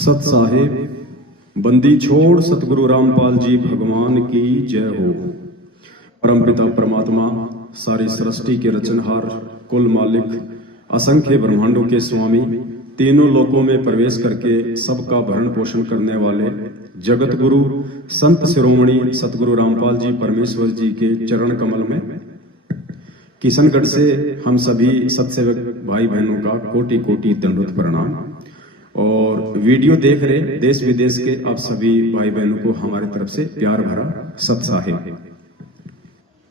सत साहिब बंदी छोड़ सतगुरु रामपाल जी भगवान की जय हो। परमपिता परमात्मा सारी सृष्टि के रचनहार, कुल मालिक, असंख्य ब्रह्मांडों के स्वामी, तीनों लोकों में प्रवेश करके सबका भरण पोषण करने वाले जगत गुरु संत शिरोमणि सतगुरु रामपाल जी परमेश्वर जी के चरण कमल में किशनगढ़ से हम सभी सत्सेवक भाई बहनों का कोटि कोटि दंडवत प्रणाम। और वीडियो देख रहे देश विदेश के आप सभी भाई बहनों को हमारी तरफ से प्यार भरा सत साहिब।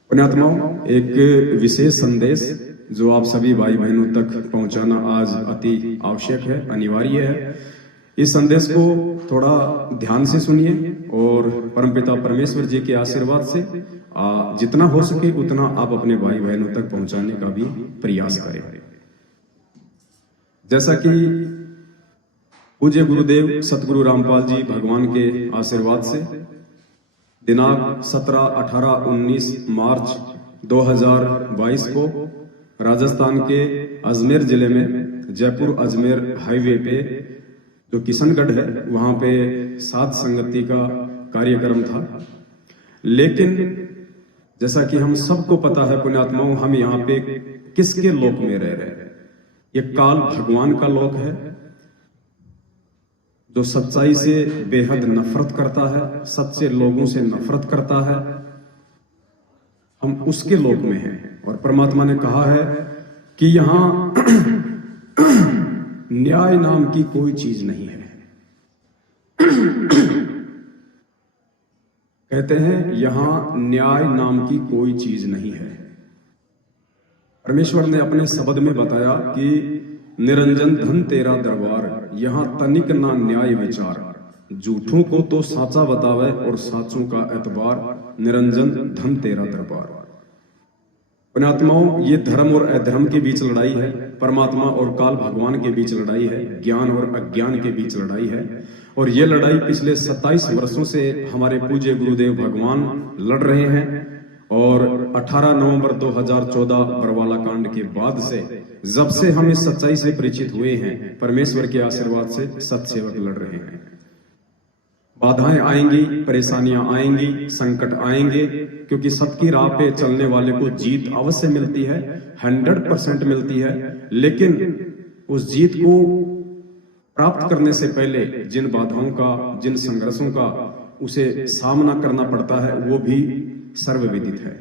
पुण्यात्माओं, एक विशेष संदेश जो आप सभी भाई बहनों तक पहुंचाना आज अति आवश्यक है, अनिवार्य है। इस संदेश को थोड़ा ध्यान से सुनिए और परमपिता परमेश्वर जी के आशीर्वाद से जितना हो सके उतना आप अपने भाई बहनों तक पहुंचाने का भी प्रयास करें। जैसा कि पूज्य गुरुदेव सतगुरु रामपाल जी भगवान के आशीर्वाद से दिनांक 17, 18, 19 मार्च 2022 को राजस्थान के अजमेर जिले में जयपुर अजमेर हाईवे पे जो किशनगढ़ है वहां पे साध संगति का कार्यक्रम था। लेकिन जैसा कि हम सबको पता है पुण्यात्माओं, हम यहाँ पे किसके लोक में रह रहे हैं? ये काल भगवान का लोक है जो सच्चाई से बेहद नफरत करता है, सच्चे लोगों से नफरत करता है। हम उसके लोक में हैं और परमात्मा ने कहा है कि यहां न्याय नाम की कोई चीज नहीं है। कहते हैं यहां न्याय नाम की कोई चीज नहीं है। परमेश्वर ने अपने शब्द में बताया कि निरंजन धन तेरा दरबार, यहां तनिक ना न्याय विचार, झूठों को तो साचा बतावे और साचों का एतबार, निरंजन धन तेरा दरबार। पुण्यात्माओं, ये धर्म और अधर्म के बीच लड़ाई है, परमात्मा और काल भगवान के बीच लड़ाई है, ज्ञान और अज्ञान के बीच लड़ाई है। और ये लड़ाई पिछले 27 वर्षों से हमारे पूज्य गुरुदेव भगवान लड़ रहे हैं। और 18 नवंबर 2014 बरवाला कांड के बाद से जब से हम इस सच्चाई से परिचित हुए हैं, परमेश्वर के आशीर्वाद से सत्सेवक लड़ रहे हैं। बाधाएं आएंगी, परेशानियां आएंगी, संकट आएंगे, क्योंकि सत्य की राह पे चलने वाले को जीत अवश्य मिलती है, 100% मिलती है। लेकिन उस जीत को प्राप्त करने से पहले जिन बाधाओं का, जिन संघर्षों का उसे सामना करना पड़ता है वो भी सर्वविदित है।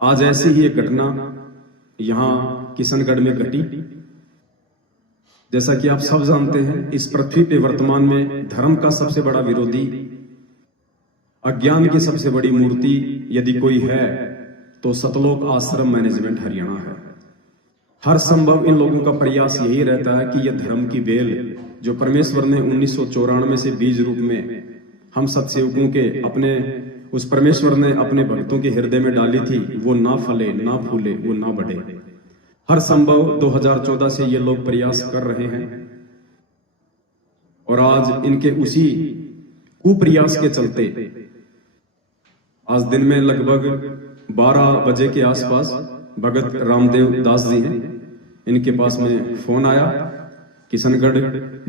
आज ऐसी ही एक घटना यहां किशनगढ़ में घटी। जैसा कि आप सब जानते हैं, इस पृथ्वी पे वर्तमान में धर्म का सबसे बड़ा विरोधी, अज्ञान की सबसे बड़ी मूर्ति यदि कोई है तो सतलोक आश्रम मैनेजमेंट हरियाणा है। हर संभव इन लोगों का प्रयास यही रहता है कि यह धर्म की बेल जो परमेश्वर ने 1994 से बीज रूप में हम सत्सेवकों के अपने उस परमेश्वर ने अपने भक्तों के हृदय में डाली थी, वो ना फले, ना फूले, वो ना बढ़े। हर संभव 2014 से ये लोग प्रयास कर रहे हैं और आज इनके उसी कुप्रयास के चलते आज दिन में लगभग 12 बजे के आसपास भगत रामदेव दास जी हैं, इनके पास में फोन आया किशनगढ़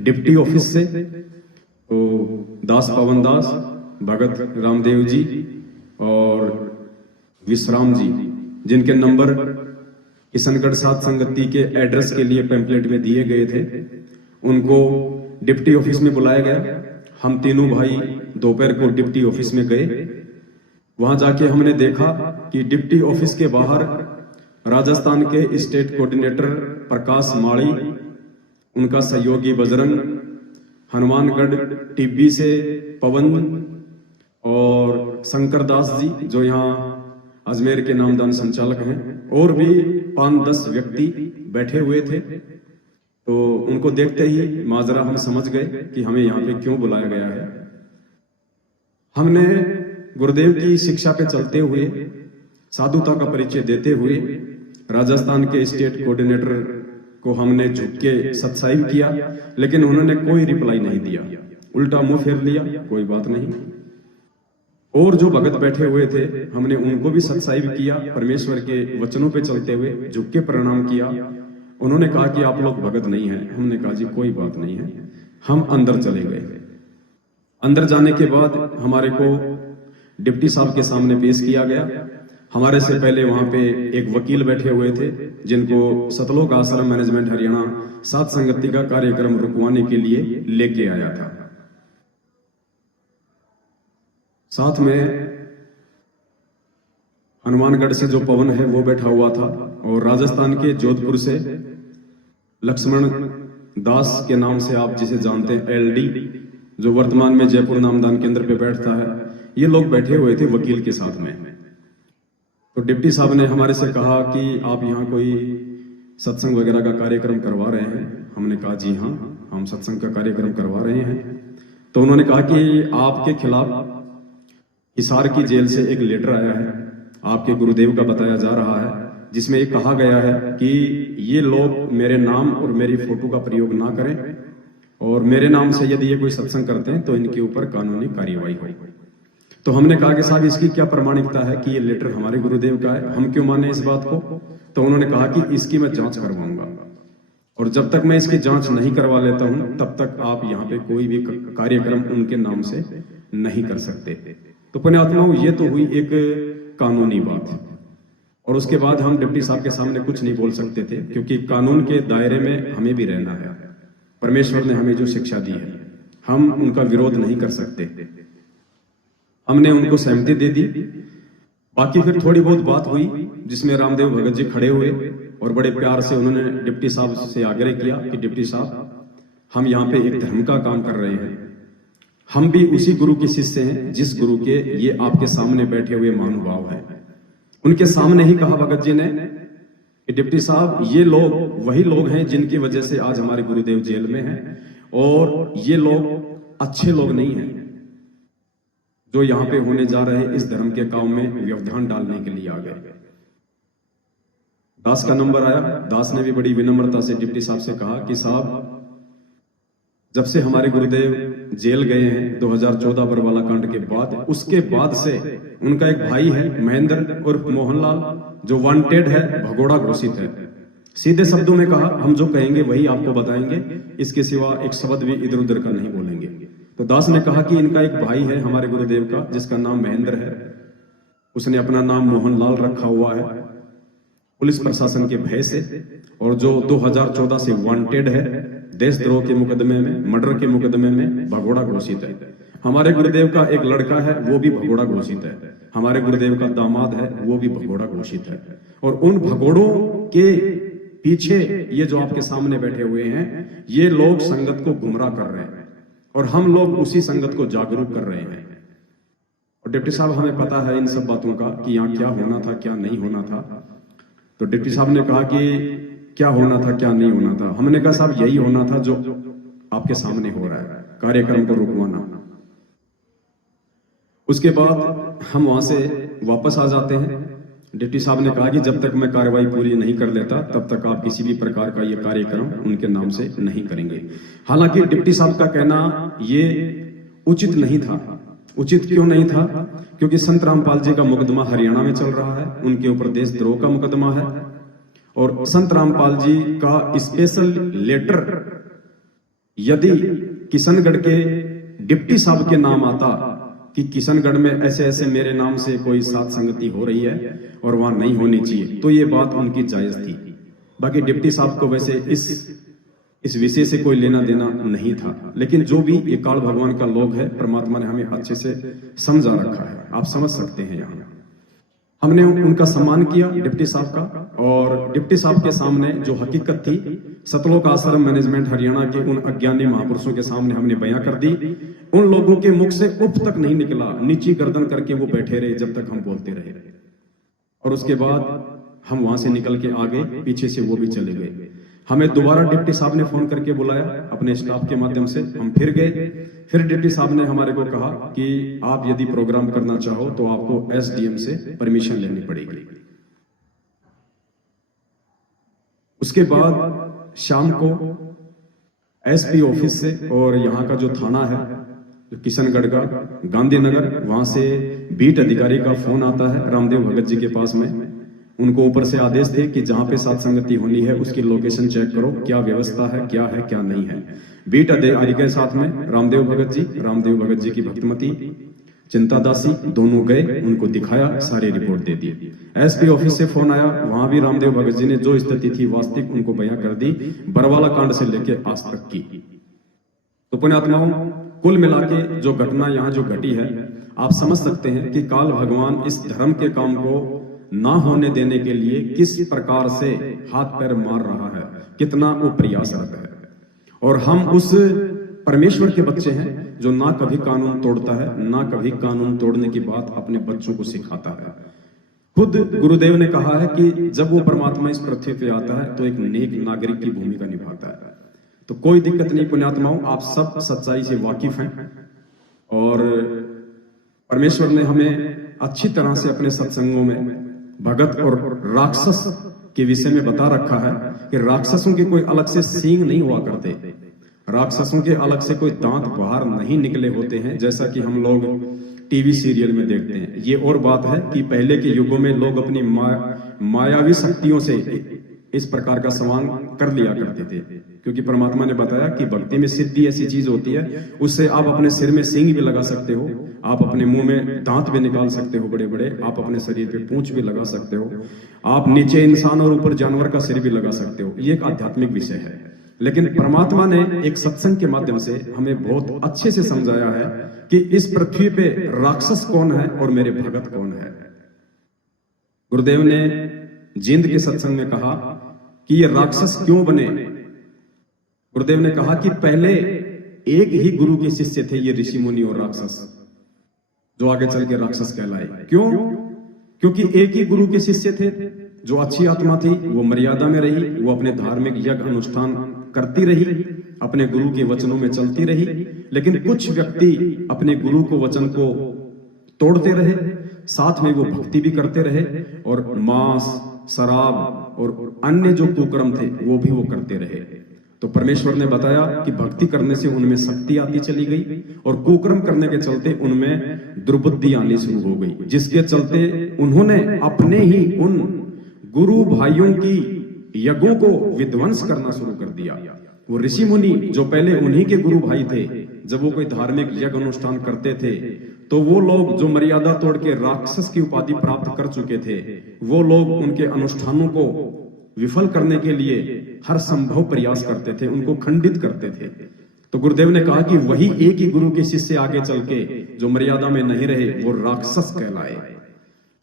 डिप्टी ऑफिस से। तो दास पवन दास, भगत रामदेव जी और विश्राम जी, जिनके नंबर किशनगढ़ साध संगति के एड्रेस के लिए पैम्पलेट में दिए गए थे, उनको डिप्टी ऑफिस में बुलाया गया। हम तीनों भाई दोपहर को डिप्टी ऑफिस में गए। वहां जाके हमने देखा कि डिप्टी ऑफिस के बाहर राजस्थान के स्टेट कोऑर्डिनेटर प्रकाश माड़ी, उनका सहयोगी बजरंग, हनुमानगढ़ टिब्बी से पवन और शंकर दास जी जो यहाँ अजमेर के नामदान संचालक हैं, और भी 5-10 व्यक्ति बैठे हुए थे। तो उनको देखते ही माजरा हम समझ गए कि हमें यहाँ पे क्यों बुलाया गया है। हमने गुरुदेव की शिक्षा पे चलते हुए, साधुता का परिचय देते हुए राजस्थान के स्टेट कोऑर्डिनेटर को हमने झुक के सत्साहिब किया, लेकिन उन्होंने कोई रिप्लाई नहीं दिया, उल्टा मुंह फेर लिया, कोई बात नहीं। और जो भगत बैठे हुए थे हमने उनको भी सत्साहिब किया, परमेश्वर के वचनों पे चलते हुए झुक के प्रणाम किया। उन्होंने कहा कि आप लोग भगत नहीं हैं। हमने कहा जी कोई बात नहीं है, हम अंदर चले गए। अंदर जाने के बाद हमारे को डिप्टी साहब के सामने पेश किया गया। हमारे से पहले वहां पे एक वकील बैठे हुए थे जिनको सतलोक आश्रम मैनेजमेंट हरियाणा सात संगति का कार्यक्रम रुकवाने के लिए लेके आया था। साथ में हनुमानगढ़ से जो पवन है वो बैठा हुआ था और राजस्थान के जोधपुर से लक्ष्मण दास के नाम से आप जिसे जानते हैं एलडी, जो वर्तमान में जयपुर नामदान केंद्र पे बैठता है, ये लोग बैठे हुए थे वकील के साथ में। तो डिप्टी साहब ने हमारे से कहा कि आप यहाँ कोई सत्संग वगैरह का कार्यक्रम करवा रहे हैं। हमने कहा जी हाँ, हम सत्संग का कार्यक्रम करवा रहे हैं। तो उन्होंने कहा कि आपके खिलाफ हिसार की जेल से एक लेटर आया है, आपके गुरुदेव का बताया जा रहा है, जिसमें एक कहा गया है कि ये लोग मेरे नाम और मेरी फोटो का प्रयोग ना करें और मेरे नाम से यदि ये कोई सत्संग करते हैं तो इनके ऊपर कानूनी कार्यवाही हो। तो हमने कहा कि साहब इसकी क्या प्रमाणिकता है कि ये लेटर हमारे गुरुदेव का है, हम क्यों माने इस बात को। तो उन्होंने कहा कि इसकी मैं जांच करवाऊंगा और जब तक मैं इसकी जांच नहीं करवा लेता हूं तब तक आप यहाँ पे कोई भी कार्यक्रम उनके नाम से नहीं कर सकते। तो पुण्यात्माओं, ये तो हुई एक कानूनी बात। और उसके बाद हम डिप्टी साहब के सामने कुछ नहीं बोल सकते थे क्योंकि कानून के दायरे में हमें भी रहना है। परमेश्वर ने हमें जो शिक्षा दी है हम उनका विरोध नहीं कर सकते। हमने उनको सहमति दे दी। बाकी फिर थोड़ी बहुत बात हुई जिसमें रामदेव भगत जी खड़े हुए और बड़े प्यार से उन्होंने डिप्टी साहब से आग्रह किया कि डिप्टी साहब, हम यहाँ पे एक धर्म का काम कर रहे हैं, हम भी उसी गुरु के शिष्य हैं जिस गुरु के ये आपके सामने बैठे हुए महानुभाव हैं। उनके सामने ही कहा भगत जी ने कि डिप्टी साहब, ये लोग वही लोग हैं जिनकी वजह से आज हमारे गुरुदेव जेल में हैं और ये लोग अच्छे लोग नहीं हैं जो यहाँ पे होने जा रहे इस धर्म के काम में व्यवधान डालने के लिए आ गए। दास का नंबर आया। दास ने भी बड़ी विनम्रता से डिप्टी साहब से कहा कि साहब, जब से हमारे गुरुदेव जेल गए हैं 2014 बरवाला कांड के बाद, उसके बाद से उनका एक भाई है महेंद्र उर्फ मोहनलाल जो वांटेड है, भगोड़ा घोषित है। सीधे शब्दों में कहा, हम जो कहेंगे वही आपको बताएंगे, इसके सिवा एक शब्द भी इधर उधर का नहीं बोलेंगे। तो दास ने कहा कि इनका एक भाई है हमारे गुरुदेव का जिसका नाम महेंद्र है, उसने अपना नाम मोहनलाल रखा हुआ है पुलिस प्रशासन के भय से, और जो 2014 से वांटेड है, देशद्रोह के मुकदमे में, मर्डर के मुकदमे में भगोड़ा घोषित है। हमारे गुरुदेव का एक लड़का है वो भी भगोड़ा घोषित है, हमारे गुरुदेव का दामाद है वो भी भगोड़ा घोषित है। और उन भगोड़ों के पीछे ये जो आपके सामने बैठे हुए हैं, ये लोग संगत को गुमराह कर रहे हैं और हम लोग उसी संगत को जागरूक कर रहे हैं। और डिप्टी साहब, हमें पता है इन सब बातों का कि यहाँ क्या होना था क्या नहीं होना था। तो डिप्टी साहब ने कहा कि क्या होना था क्या नहीं होना था। हमने कहा साहब, यही होना था जो आपके सामने हो रहा है, कार्यक्रम को रुकवाना। उसके बाद हम वहां से वापस आ जाते हैं। डिप्टी साहब ने कहा कि जब तक मैं कार्रवाई पूरी नहीं कर लेता तब तक आप किसी भी प्रकार का ये कार्यक्रम उनके नाम से नहीं करेंगे। हालांकि डिप्टी साहब का कहना ये उचित नहीं था। उचित क्यों नहीं था? क्योंकि संत रामपाल जी का मुकदमा हरियाणा में चल रहा है, उनके ऊपर देशद्रोह का मुकदमा है और संत रामपाल जी का स्पेशल लेटर यदि किशनगढ़ के डिप्टी साहब के नाम आता कि किशनगढ़ में ऐसे ऐसे मेरे नाम से कोई सात संगति हो रही है और वहां नहीं होनी चाहिए, तो ये बात उनकी जायज थी। बाकी डिप्टी साहब को वैसे इस विषय से कोई लेना देना नहीं था। लेकिन जो भी ये काल भगवान का लोग है, परमात्मा ने हमें अच्छे से समझा रखा है, आप समझ सकते हैं। यहाँ हमने उनका सम्मान किया डिप्टी साहब का, और डिप्टी साहब के सामने जो हकीकत थी सतलोक आश्रम मैनेजमेंट हरियाणा के उन अज्ञानी महापुरुषों के सामने हमने बयां कर दी। उन लोगों के मुख से उफ तक नहीं निकला, नीची गर्दन करके वो बैठे रहे जब तक हम बोलते रहे। और उसके बाद हम वहां से निकल के आगे, पीछे से वो भी चले गए। हमें दोबारा डिप्टी साहब ने फोन करके बुलाया अपने स्टाफ के माध्यम से, हम फिर गए। फिर डिप्टी साहब ने हमारे को कहा कि आप यदि प्रोग्राम करना चाहो तो आपको एसडीएम से परमिशन लेनी पड़ेगी। उसके बाद शाम को एसपी ऑफिस से और यहाँ का जो थाना है जो किशनगढ़ का गांधीनगर, वहां से बीट अधिकारी का फोन आता है रामदेव भगत जी के पास में, उनको ऊपर से आदेश थे कि जहां पे सत्संगति होनी है उसकी लोकेशन चेक करो, क्या व्यवस्था है क्या नहीं है। बीट अधिकारी के साथ में रामदेव भगत जी की भक्तिमती चिंता दासी दोनों गए, उनको दिखाया, सारी रिपोर्ट दे दी। एसपी ऑफिस से फोन आया, वहां भी रामदेव भगत जी ने जो स्थिति थी वास्तविक उनको बयां कर दी, बरवाला कांड से लेके आज तक की। तो पुण्यात्माओं, कुल मिला के जो घटना यहाँ जो घटी है, आप समझ सकते हैं कि काल भगवान इस धर्म के काम को ना होने देने के लिए किस प्रकार से हाथ पैर मार रहा है, कितना वो प्रयासरत है। और हम उस परमेश्वर के बच्चे हैं जो ना कभी कानून तोड़ता है, ना कभी कानून तोड़ने की बात अपने बच्चों को सिखाता है। खुद गुरुदेव ने कहा है कि जब वो परमात्मा इस पृथ्वी पे आता है तो एक नेक नागरिक की भूमिका निभाता है। तो कोई दिक्कत नहीं पुण्यात्माओं, आप सब सच्चाई से वाकिफ हैं और परमेश्वर ने हमें अच्छी तरह से अपने सत्संगों में भगत और राक्षस के विषय में बता रखा है कि राक्षसों के कोई अलग से सींग नहीं हुआ करते, राक्षसों के अलग से कोई दांत बाहर नहीं निकले होते हैं, जैसा कि हम लोग टीवी सीरियल में देखते हैं। ये और बात है कि पहले के युगों में लोग अपनी मायावी शक्तियों से इस प्रकार का सवांग कर लिया करते थे, क्योंकि परमात्मा ने बताया कि भक्ति में सिद्धि ऐसी चीज होती है, उससे आप अपने सिर में सींग भी लगा सकते हो, आप अपने मुंह में दांत भी निकाल सकते हो बड़े बड़े, आप अपने शरीर पे पूंछ भी लगा सकते हो, आप नीचे इंसान और ऊपर जानवर का सिर भी लगा सकते हो। ये एक आध्यात्मिक विषय है, लेकिन परमात्मा ने एक सत्संग के माध्यम से हमें बहुत अच्छे से समझाया है कि इस पृथ्वी पे राक्षस कौन है और मेरे भगत कौन है। गुरुदेव ने जिंद के सत्संग में कहा कि ये राक्षस क्यों बने। गुरुदेव ने कहा कि पहले एक ही गुरु के शिष्य थे ये ऋषि मुनि और राक्षस, जो आगे चल के राक्षस कहलाए। क्यों? क्योंकि एक ही गुरु के शिष्य थे, जो अच्छी आत्मा थी, वो मर्यादा में रही, वो अपने धार्मिक यज्ञ अनुष्ठान करती रही, अपने गुरु के वचनों में चलती रही। लेकिन कुछ व्यक्ति अपने गुरु को वचन को तोड़ते रहे, साथ में वो भक्ति भी करते रहे और मांस शराब और अन्य जो कुकर्म थे वो भी वो करते रहे। तो परमेश्वर ने बताया कि भक्ति करने से उनमें शक्ति आती चली गई और कुकर्म करने के चलते उनमें दुर्बुद्धि आनी शुरू हो गई, जिसके चलते उन्होंने अपने ही उन गुरु भाइयों की यज्ञों को विध्वंस करना शुरू कर दिया। वो ऋषि मुनि जो पहले उन्हीं के गुरु भाई थे, जब वो कोई धार्मिक यज्ञ अनुष्ठान करते थे तो वो लोग जो मर्यादा तोड़ के राक्षस की उपाधि प्राप्त कर चुके थे, वो लोग उनके अनुष्ठानों को विफल करने के लिए हर संभव प्रयास करते थे, उनको खंडित करते थे। तो गुरुदेव ने कहा कि वही एक ही गुरु के शिष्य आगे चल के जो मर्यादा में नहीं रहे वो राक्षस कहलाए।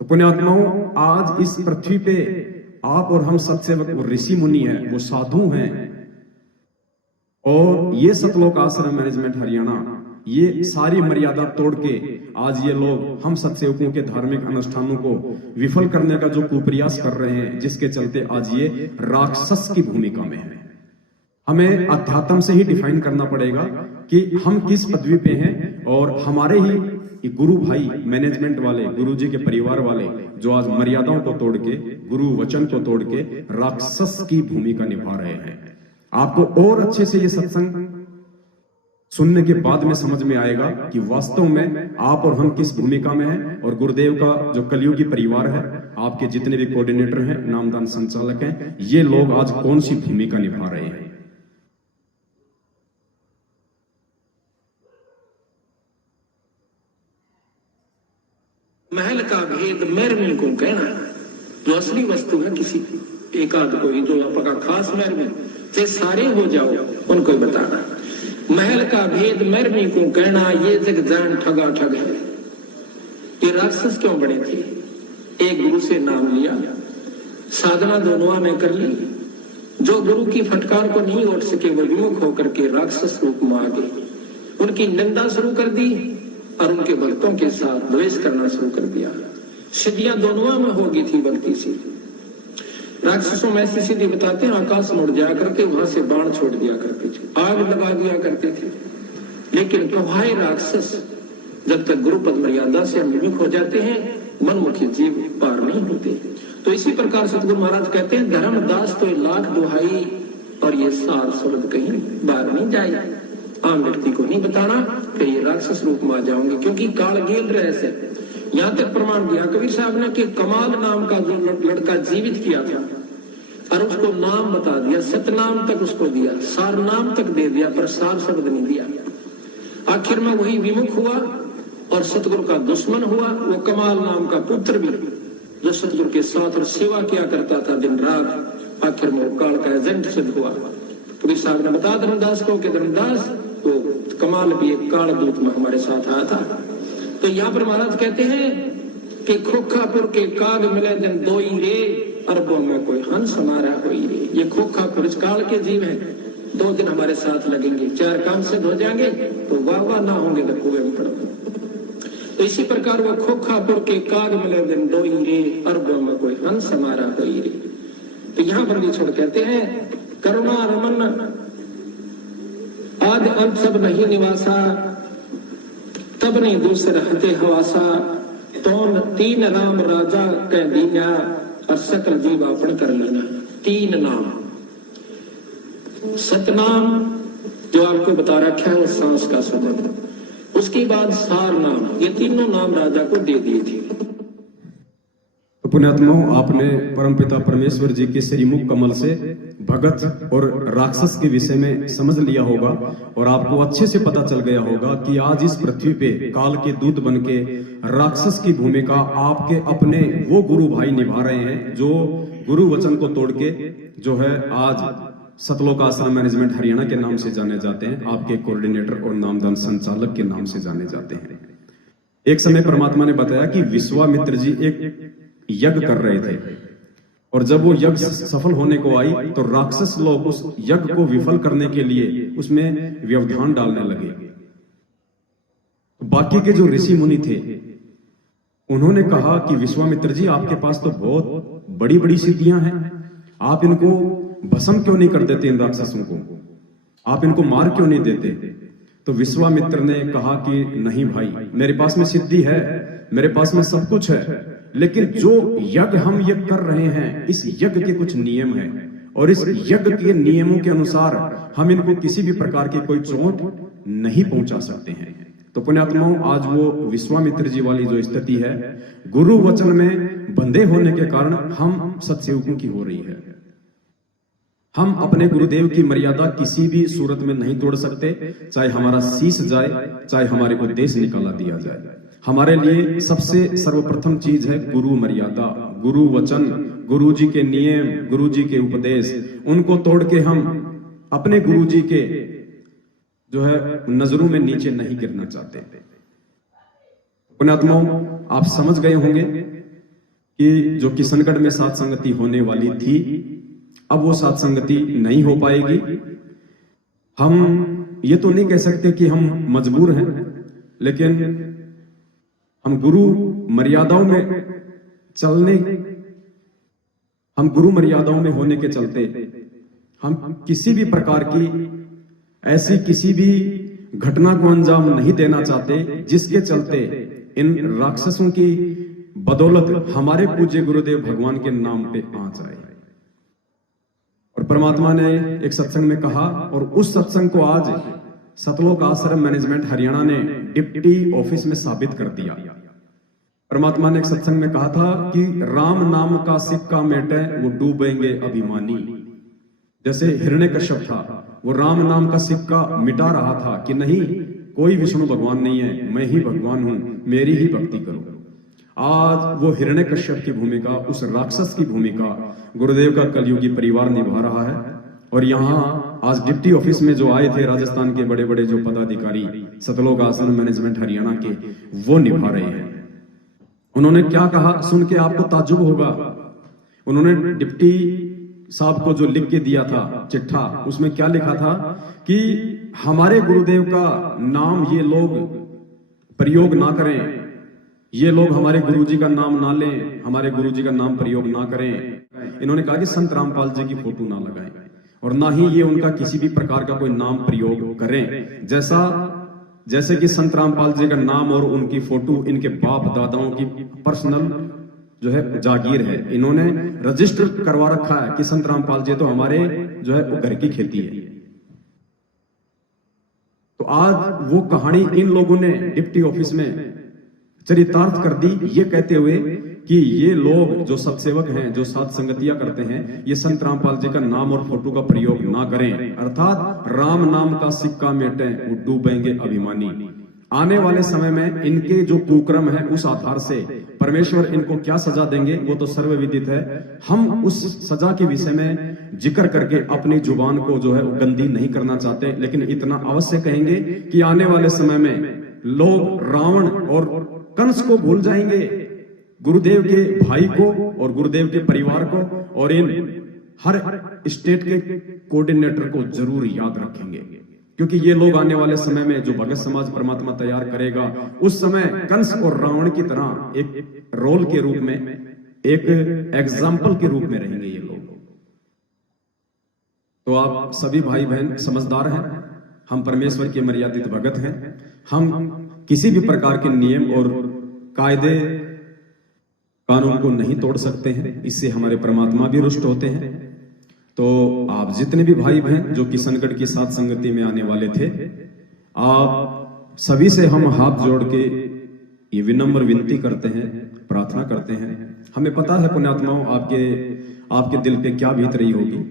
तो पुण्यात्माओं, आज इस पृथ्वी पे आप और हम सत्सेवक, वो ऋषि मुनि हैं, वो साधु हैं, और ये सतलोक आश्रम मैनेजमेंट हरियाणा ये सारी मर्यादा तोड़ के आज ये लोग हम सत्सेवकों के धार्मिक अनुष्ठानों को विफल करने का जो कुप्रयास कर रहे हैं, जिसके चलते आज ये राक्षस की भूमिका में है। हमें अध्यात्म से ही डिफाइन करना पड़ेगा कि हम किस पदवी पे हैं, और हमारे ही गुरु भाई मैनेजमेंट वाले, गुरु जी के परिवार वाले जो आज मर्यादाओं को तोड़ के, गुरु वचन को तोड़ के राक्षस की भूमिका निभा रहे हैं। आपको और अच्छे से ये सत्संग सुनने के बाद में समझ में आएगा कि वास्तव में आप और हम किस भूमिका में हैं, और गुरुदेव का जो कलयुगी परिवार है, आपके जितने भी कोऑर्डिनेटर हैं, नामदान संचालक हैं, ये लोग आज कौन सी भूमिका निभा रहे हैं। महल का भेद मैरवी को कहना, जो असली वस्तु है किसी एक आध कोई जो आपका खास मैरवी से सारे हो जाओ उनको बताना। महल का भेद मैरवी को कहना, ये जग जान ठगा ठग है। ये राक्षस क्यों बने थे? एक गुरु से नाम लिया, साधना दोनों ने कर ली, जो गुरु की फटकार को नहीं उठ सके वो विमुख होकर के राक्षस रूप में आ गए, उनकी निंदा शुरू कर दी और उनके भक्तों के साथ द्वेष करना शुरू कर दिया। सिद्धियां दोनों में होगी थी भक्ति से। राक्षसों में ऐसी सिद्धि बताते हैं, आकाश में उड़ जाया करके वहां से बाण छोड़ दिया करते थे, आग लगा दिया करते थे। लेकिन प्रभाए राक्षस जब तक गुरु पद मर्यादा से हम विमुख हो जाते हैं, मनमुखी जीव पार नहीं होते। तो इसी प्रकार सतगुरु महाराज कहते हैं, धर्मदास तो लाख दुहाई और ये सार शब्द कहीं बाहर नहीं जाए। आम व्यक्ति को नहीं बताना कि ये राक्षस रूप में आ जाओगे, क्योंकि काल गेल रहे से यहां तक प्रमाण दिया कबीर साहब ने कि कमाल नाम का जो लड़का जीवित किया था और उसको नाम बता दिया, सतनाम तक उसको दिया, सार नाम तक दे दिया, पर सार शब्द नहीं दिया। आखिर में वही विमुख हुआ और सतगुरु का दुश्मन हुआ। वो कमाल नाम का पुत्र भी जो सतगुरु के साथ और सेवा किया करता था दिन रात, आखिर में वो काल का एजेंट सिद्ध हुआ। कबीर साहब ने बता धर्मदास को कि धर्मदास वो कमाल भी एक काल दूत में हमारे साथ आया था। तो यहाँ पर महाराज कहते हैं कि खोखापुर के काग मिले दिन दो ही रे, अरबों में कोई हंस हमारा कोई रे। ये खोखापुर काल के जीव हैं, 2 दिन हमारे साथ लगेंगे, 4 काम सिद्ध हो जाएंगे तो वाह वाह ना होंगे तो कुएं में पड़ोगे। तो इसी प्रकार वो खोखापुर के काग मिले दिन दो ही रे, अरबों में कोई हंस हमारा कोई रे। तो यहाँ बंदी छोड़ कहते हैं करुणा रमन आदि अंत सब नहीं निवासा, तब नहीं दूसरे हते हवासा, तो 3 राम राजा कह दीना और सकल जीव आपन कर लेना। 3 नाम, सतनाम जो आपको बता रखा है वो सांस का शब्द, उसके बाद सार नाम, ये तीनों नाम राजा को दे दिए थे। तो पुण्यात्माओं, आपने परमपिता परमेश्वर जी के श्रीमुख कमल से भगत और राक्षस के विषय में समझ लिया होगा और आपको अच्छे से पता चल गया होगा कि आज इस पृथ्वी पे काल के दूत बनके राक्षस की भूमिका आपके अपने वो गुरु भाई निभा रहे हैं जो गुरु वचन को तोड़ के जो है आज सतलोक आश्रम मैनेजमेंट हरियाणा के नाम से जाने जाते हैं, आपके कोऑर्डिनेटर और नामदान संचालक के नाम से जाने जाते हैं। एक समय परमात्मा ने बताया कि विश्वामित्र जी एक यज्ञ कर रहे थे और जब वो यज्ञ सफल होने को आई तो राक्षस लोग उस यज्ञ को विफल करने के लिए उसमें व्यवधान डालने लगे। बाकी के जो ऋषि मुनि थे उन्होंने कहा कि विश्वामित्र जी आपके पास तो बहुत बड़ी बड़ी सिद्धियां हैं, आप इनको भस्म क्यों नहीं कर देते, इन राक्षसों को आप इनको मार क्यों नहीं देते। तो विश्वामित्र ने कहा कि नहीं भाई, मेरे पास में सिद्धि है, मेरे पास में सब कुछ है, लेकिन जो यज्ञ हम ये कर रहे हैं इस यज्ञ के कुछ नियम हैं और इस यज्ञ के नियमों के अनुसार हम इनको किसी भी प्रकार की कोई चोट नहीं पहुंचा सकते हैं। तो पुण्यात्माओं, आज वो विश्वामित्र जी वाली जो स्थिति है गुरु वचन में बंधे होने के कारण हम सत्सेवकों की हो रही है। हम अपने गुरुदेव की मर्यादा किसी भी सूरत में नहीं तोड़ सकते, चाहे हमारा शीश जाए, चाहे हमारे को देश निकाला दिया जाए। हमारे लिए सबसे सर्वप्रथम चीज है गुरु मर्यादा, गुरु वचन, गुरु जी के नियम, गुरु जी के उपदेश। उनको तोड़ के हम अपने गुरु जी के जो है नजरों में नीचे नहीं गिरना चाहते। पुण्यात्माओं, आप समझ गए होंगे कि जो किशनगढ़ में सात संगति होने वाली थी अब वो सात संगति नहीं हो पाएगी। हम ये तो नहीं कह सकते कि हम मजबूर हैं, लेकिन हम गुरु मर्यादाओं में चलने, हम गुरु मर्यादाओं में होने के चलते हम किसी भी प्रकार की ऐसी किसी भी घटना को अंजाम नहीं देना चाहते जिसके चलते इन राक्षसों की बदौलत हमारे पूज्य गुरुदेव भगवान के नाम पे आ जाए। और परमात्मा ने एक सत्संग में कहा, और उस सत्संग को आज सतलोक आश्रम मैनेजमेंट हरियाणा ने डिप्टी ऑफिस में साबित कर दिया। परमात्मा ने एक सत्संग में कहा था कि राम नाम का सिक्का मेटे वो डूबेंगे अभिमानी। जैसे हिरण्यकश्यप था, वो राम नाम का सिक्का मिटा रहा था कि नहीं, कोई विष्णु भगवान नहीं है, मैं ही भगवान हूं, मेरी ही भक्ति करो। आज वो हिरण्यकश्यप की भूमिका, उस राक्षस की भूमिका गुरुदेव का कलयुगी परिवार निभा रहा है। और यहाँ आज डिप्टी ऑफिस में जो आए थे राजस्थान के बड़े बड़े जो पदाधिकारी सतलोक आश्रम मैनेजमेंट हरियाणा के, वो निभा रहे हैं। उन्होंने क्या कहा सुन के आपको ताज्जुब होगा। उन्होंने डिप्टी साहब को जो लिख के दिया था चिट्ठा, उसमें क्या लिखा था कि हमारे गुरुदेव का नाम ये लोग प्रयोग ना करें, ये लोग हमारे गुरुजी का नाम ना लें, हमारे गुरुजी का नाम प्रयोग ना करें। इन्होंने कहा कि संत रामपाल जी की फोटो ना लगाएं और ना ही ये उनका किसी भी प्रकार का कोई नाम प्रयोग करें। जैसे कि संत रामपाल जी का नाम और उनकी फोटो इनके बाप दादाओं की पर्सनल जो है जागीर है, इन्होंने रजिस्टर करवा रखा है कि संत रामपाल जी तो हमारे जो है वो घर की खेती है। तो आज वो कहानी इन लोगों ने डिप्टी ऑफिस में चरितार्थ कर दी, ये कहते हुए कि ये लोग जो सत्सेवक हैं, जो सात संगतियां करते हैं, ये संत रामपाल जी का नाम और फोटो का प्रयोग ना करें, अर्थात राम नाम का सिक्का मेटे वो डूबेंगे अभिमानी। आने वाले समय में इनके जो कुक्रम है उस आधार से परमेश्वर इनको क्या सजा देंगे वो तो सर्वविदित है। हम उस सजा के विषय में जिक्र करके अपनी जुबान को जो है वो गंदी नहीं करना चाहते, लेकिन इतना अवश्य कहेंगे कि आने वाले समय में लोग रावण और कंस को भूल जाएंगे, गुरुदेव के भाई को और गुरुदेव के परिवार को, और इन हर स्टेट के कोऑर्डिनेटर को जरूर याद रखेंगे, क्योंकि ये लोग आने वाले समय में जो भगत समाज परमात्मा तैयार करेगा उस समय कंस और रावण की तरह एक रोल के रूप में, एक एग्जाम्पल के रूप में रहेंगे ये लोग। तो आप सभी भाई बहन समझदार हैं, हम परमेश्वर के मर्यादित भगत हैं, हम किसी भी प्रकार के नियम और कायदे कानून को नहीं तोड़ सकते हैं, इससे हमारे परमात्मा भी रुष्ट होते हैं। तो आप जितने भी भाई बहन जो किशनगढ़ की सात संगति में आने वाले थे, आप सभी से हम हाथ जोड़ के ये विनम्र विनती करते हैं, प्रार्थना करते हैं। हमें पता है पुण्यात्माओं आपके दिल पे क्या बीत रही होगी,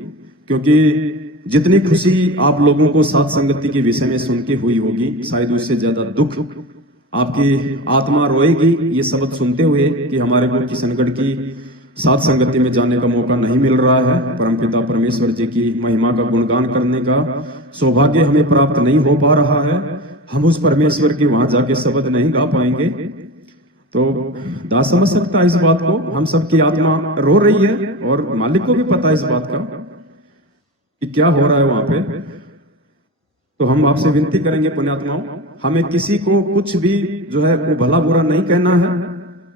क्योंकि जितनी खुशी आप लोगों को सात संगति के विषय में सुन के हुई होगी, शायद उससे ज्यादा दुख आपकी आत्मा रोएगी ये शब्द सुनते हुए कि हमारे को किशनगढ़ की सात संगति में जाने का मौका नहीं मिल रहा है। परमपिता परमेश्वर जी की महिमा का गुणगान करने का सौभाग्य हमें प्राप्त नहीं हो पा रहा है, हम उस परमेश्वर के वहां जाके शब्द नहीं गा पाएंगे। तो दास समझ सकता है इस बात को, हम सबकी आत्मा रो रही है और मालिक को भी पता है इस बात का कि क्या हो रहा है वहां पे। तो हम आपसे विनती करेंगे पुण्यात्माओं, हमें किसी को कुछ भी जो है वो भला बुरा नहीं कहना है,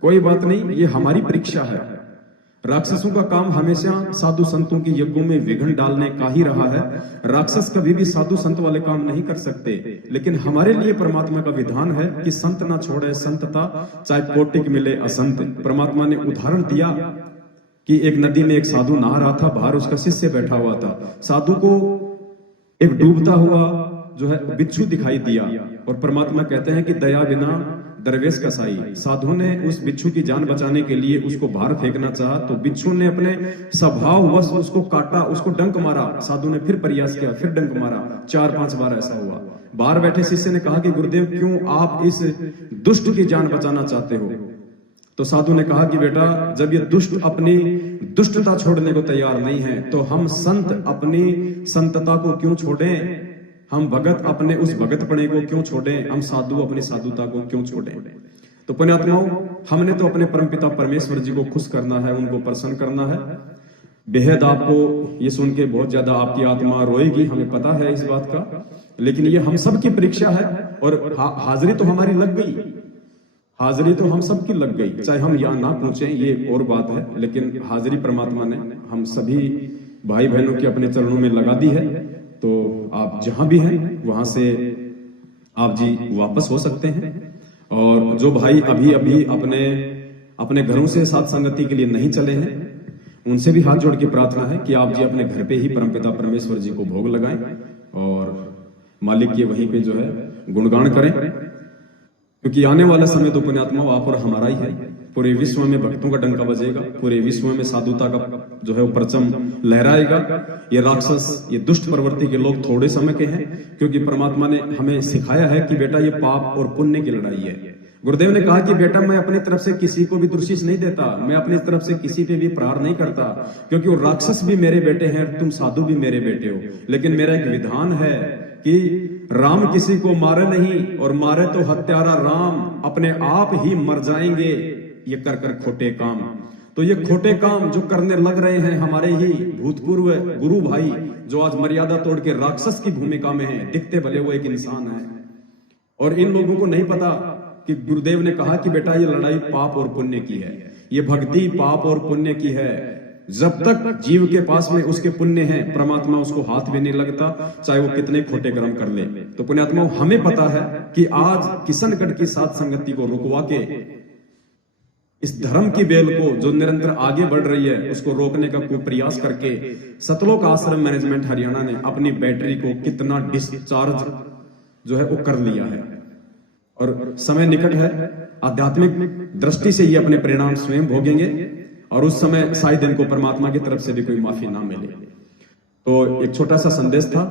कोई बात नहीं, ये हमारी परीक्षा है। राक्षसों का काम हमेशा साधु संतों की यज्ञों में विघ्न डालने का ही रहा है। राक्षस कभी भी साधु संत वाले काम नहीं कर सकते, लेकिन हमारे लिए परमात्मा का विधान है कि संत ना छोड़े संतता, चाहे कोटिक मिले असंत। परमात्मा ने उदाहरण दिया कि एक नदी में एक साधु नहा रहा था, बाहर उसका शिष्य बैठा हुआ था। साधु को एक डूबता हुआ जो है बिच्छू दिखाई दिया, और परमात्मा कहते हैं कि दया बिना दरवेश कसाई। साधु ने उस बिच्छू की जान बचाने के लिए उसको बाहर फेंकना चाहा, तो बिच्छू ने अपने स्वभाववश उसको काटा, उसको डंक मारा। साधु ने फिर प्रयास किया, फिर डंक मारा, 4-5 बार ऐसा हुआ। बाहर बैठे शिष्य ने कहा कि गुरुदेव क्यों आप इस दुष्ट की जान बचाना चाहते हो? तो साधु ने कहा कि बेटा, जब ये दुष्ट अपनी दुष्टता छोड़ने को तैयार नहीं है, तो हम संत अपनी संतता को क्यों छोड़ें? हम भगत अपने उस भगतपणे को क्यों छोड़ें? हम साधु अपनी साधुता को क्यों छोड़ें? तो पुण्यात्माओं, हमने तो अपने परमपिता परमेश्वर जी को खुश करना है, उनको प्रसन्न करना है। बेहद आपको ये सुन के बहुत ज्यादा आपकी आत्मा रोएगी, हमें पता है इस बात का, लेकिन ये हम सबकी परीक्षा है। और हाजिरी तो हमारी लग गई, हाजिरी तो हम सबकी लग गई, चाहे हम यहाँ ना पहुंचे ये और बात है, लेकिन हाजिरी परमात्मा ने हम सभी भाई बहनों के अपने चरणों में लगा दी है। तो आप जहां भी हैं वहां से आप जी वापस हो सकते हैं। और जो भाई अभी अभी अपने घरों से सात संगति के लिए नहीं चले हैं, उनसे भी हाथ जोड़ के प्रार्थना है कि आप जी अपने घर पे ही परमपिता परमेश्वर जी को भोग लगाएं और मालिक के वहीं पे जो है गुणगान करें, क्योंकि आने वाला समय तो पुण्यात्माओं आप और हमारा ही है। पूरे विश्व में भक्तों का डंका बजेगा, पूरे विश्व में साधुता का जो है वो परचम लहराएगा। ये राक्षस, ये दुष्ट प्रवृत्ति के लोग थोड़े समय के हैं, क्योंकि परमात्मा ने हमें सिखाया है कि बेटा ये पाप और पुण्य की लड़ाई है। गुरुदेव ने कहा कि बेटा मैं अपनी तरफ से किसी को भी दुर्शिष नहीं देता, मैं अपनी तरफ से किसी पे भी प्रहार नहीं करता, क्योंकि वो राक्षस भी मेरे बेटे हैं, तुम साधु भी मेरे बेटे हो। लेकिन मेरा एक विधान है कि राम किसी को मारे नहीं, और मारे तो हत्यारा राम, अपने आप ही मर जाएंगे ये कर कर खोटे काम। तो ये खोटे काम जो करने लग रहे हैं हमारे ही भूतपूर्व गुरु भाई, जो आज मर्यादा तोड़ के राक्षस की भूमिका में है, दिखते भले वो एक इंसान है। और इन लोगों को नहीं पता कि गुरुदेव ने कहा कि बेटा ये लड़ाई पाप और पुण्य की है, ये भक्ति पाप और पुण्य की है। जब तक जीव के पास में उसके पुण्य है, परमात्मा उसको हाथ भी नहीं लगता, चाहे वो कितने खोटे कर्म कर ले। तो पुण्यात्माओं, हमें पता है कि आज किशनगढ़ की सात संगति को रुकवा के इस धर्म की बेल को जो निरंतर आगे बढ़ रही है उसको रोकने का कोई प्रयास करके सतलोक आश्रम मैनेजमेंट हरियाणा ने अपनी बैटरी को कितना डिस्चार्ज जो है वो कर लिया है। और समय निकट है आध्यात्मिक दृष्टि से ये अपने परिणाम स्वयं भोगेंगे और उस समय शायद इनको परमात्मा की तरफ से भी कोई माफी ना मिले। तो एक छोटा सा संदेश था।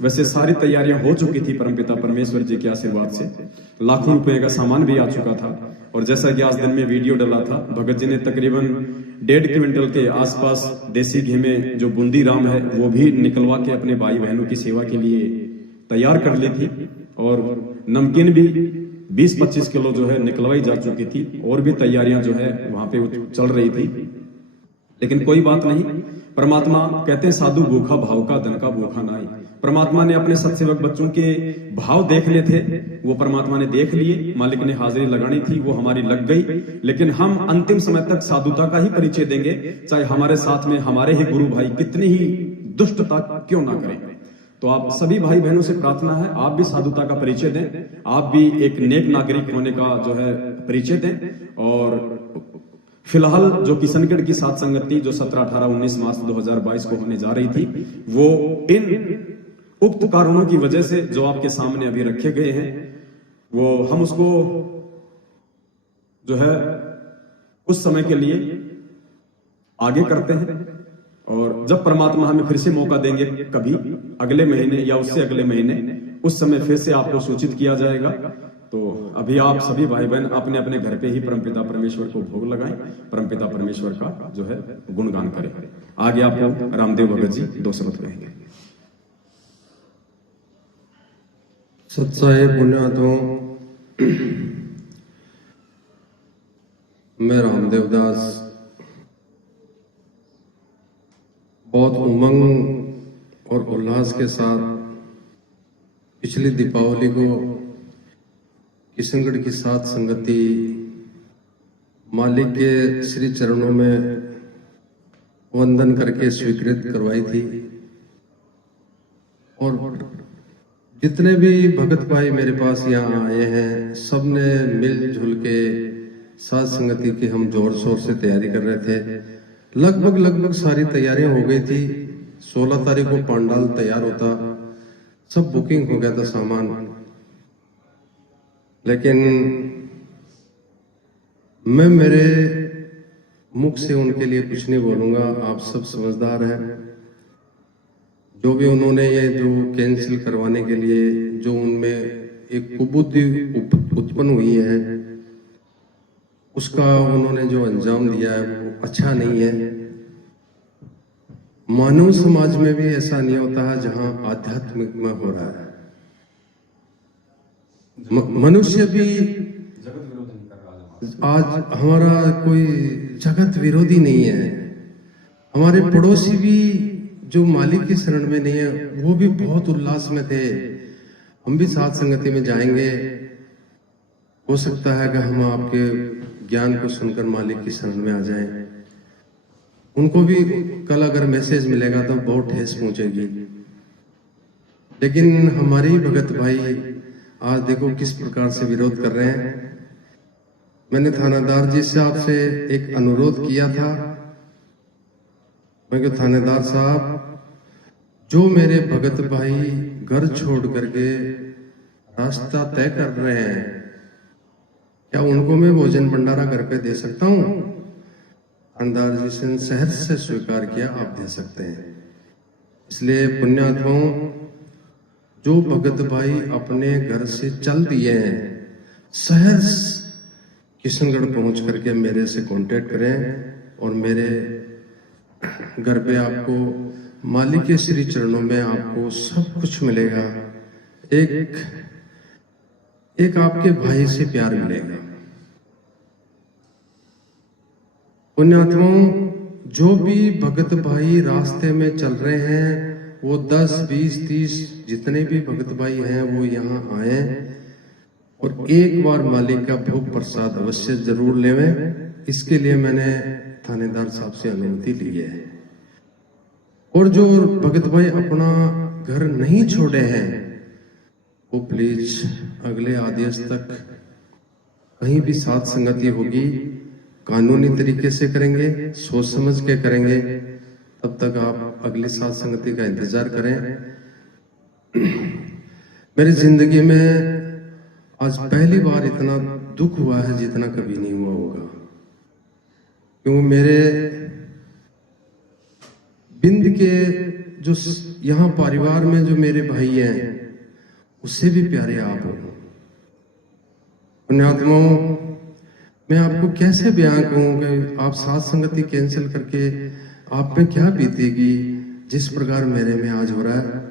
वैसे सारी तैयारियां हो चुकी थी परमपिता परमेश्वर जी के आशीर्वाद से, लाखों रुपए का सामान भी आ चुका था। और जैसा कि आज दिन में वीडियो डला था, भगत जी ने तकरीबन 1.5 क्विंटल के आसपास देसी घी में जो बूंदी राम है वो भी निकलवा के अपने भाई बहनों की सेवा के लिए तैयार कर ली थी। और नमकीन भी 20-25 किलो जो है निकलवाई जा चुकी थी और भी तैयारियां जो है वहां पे चल रही थी। लेकिन कोई बात नहीं, परमात्मा कहते हैं साधु भूखा भाव का धन का भूखा नहीं। परमात्मा ने अपने सत्सेवक बच्चों के भाव देखने थे, वो परमात्मा ने देख लिए। मालिक ने हाजिरी लगानी थी, वो हमारी लग गई। लेकिन हम अंतिम समय तक साधुता का ही परिचय देंगे, चाहे हमारे साथ में हमारे ही गुरु भाई कितनी ही दुष्टता क्यों ना करें। तो आप सभी भाई बहनों से प्रार्थना है, आप भी साधुता का परिचय दें, आप भी एक नेक नागरिक होने का जो है परिचय दें। और फिलहाल जो किशनगढ़ की सात संगति जो 17, 18, 19 मार्च 2022 को होने जा रही थी, वो इन उक्त कारणों की वजह से जो आपके सामने अभी रखे गए हैं, वो हम उसको जो है उस समय के लिए आगे करते हैं। और जब परमात्मा हमें फिर से मौका देंगे, कभी अगले महीने या उससे अगले महीने, उस समय फिर से आपको सूचित किया जाएगा। तो अभी आप सभी भाई बहन अपने अपने घर पे ही परमपिता परमेश्वर को भोग लगाएं, परमपिता परमेश्वर का जो है गुणगान करें। आगे आपको रामदेव भगत जी 2 शब्द कहेंगे। सत्साए पुण्यात्माओं, मैं रामदेव दास बहुत उमंग और उल्लास के साथ पिछली दीपावली को किशनगढ़ की सात संगति मालिक के श्री चरणों में वंदन करके स्वीकृत करवाई थी। और जितने भी भगत भाई मेरे पास यहाँ आए हैं, सबने मिलजुल के सात संगति की हम जोर शोर से तैयारी कर रहे थे। लगभग सारी तैयारियां हो गई थी। 16 तारीख को पंडाल तैयार होता, सब बुकिंग हो गया था सामान। लेकिन मैं मेरे मुख से उनके लिए कुछ नहीं बोलूंगा, आप सब समझदार हैं। जो भी उन्होंने ये जो कैंसिल करवाने के लिए जो उनमें एक कुबुद्धि उत्पन्न हुई है, उसका उन्होंने जो अंजाम दिया है वो अच्छा नहीं है। मानव समाज में भी ऐसा नहीं होता है जहां आध्यात्मिक में हो रहा है। मनुष्य भी आज हमारा कोई जगत विरोधी नहीं है। हमारे पड़ोसी भी जो मालिक की शरण में नहीं है, वो भी बहुत उल्लास में थे। हम भी साथ संगति में जाएंगे, हो सकता है कि हम आपके ज्ञान को सुनकर मालिक की शरण में आ जाएं। उनको भी कल अगर मैसेज मिलेगा तो बहुत ठेस पहुंचेगी। लेकिन हमारे भगत भाई आज देखो किस प्रकार से विरोध कर रहे हैं। मैंने थानेदार जी से आपसे एक अनुरोध किया था, मैं कहा थानेदार साहब, जो मेरे भगत भाई घर छोड़ करके रास्ता तय कर रहे हैं, क्या उनको मैं भोजन भंडारा घर पे दे सकता हूं? थानेदार जी से सहज से स्वीकार किया, आप दे सकते हैं। इसलिए पुण्यात्माओं, जो भगत भाई अपने घर से चल दिए हैं, सहज किशनगढ़ पहुंच करके मेरे से कांटेक्ट करें और मेरे घर पे आपको मालिक के श्री चरणों में आपको सब कुछ मिलेगा। एक आपके भाई से प्यार मिलेगा। पुण्यात्माओं, जो भी भगत भाई रास्ते में चल रहे हैं, वो 10, 20, 30 जितने भी भगत भाई हैं वो यहाँ आए और एक बार मालिक का भोग प्रसाद अवश्य जरूर लेवें। इसके लिए मैंने थानेदार साहब से अनुमति ली है। और जो भगत भाई अपना घर नहीं छोड़े हैं, वो प्लीज अगले आदेश तक कहीं भी साथ संगति होगी, कानूनी तरीके से करेंगे, सोच समझ के करेंगे। तब तक आप अगली साथ संगति का इंतजार करें। मेरी जिंदगी में आज पहली बार इतना दुख हुआ है जितना कभी नहीं हुआ होगा, क्योंकि मेरे बिंद के जो यहाँ परिवार में जो मेरे भाई हैं उससे भी प्यारे आप हो। पुण्यात्माओं, मैं आपको कैसे बयां करूं कि आप साथ संगति कैंसिल करके आप में क्या बीतेगी जिस प्रकार मेरे में आज हो रहा है।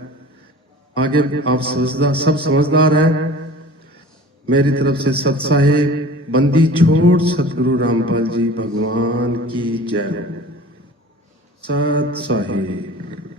आगे आप सब समझदार हैं। मेरी तरफ से सत साहिब बंदी छोड़ सतगुरु रामपाल जी भगवान की जय। सत साहिब।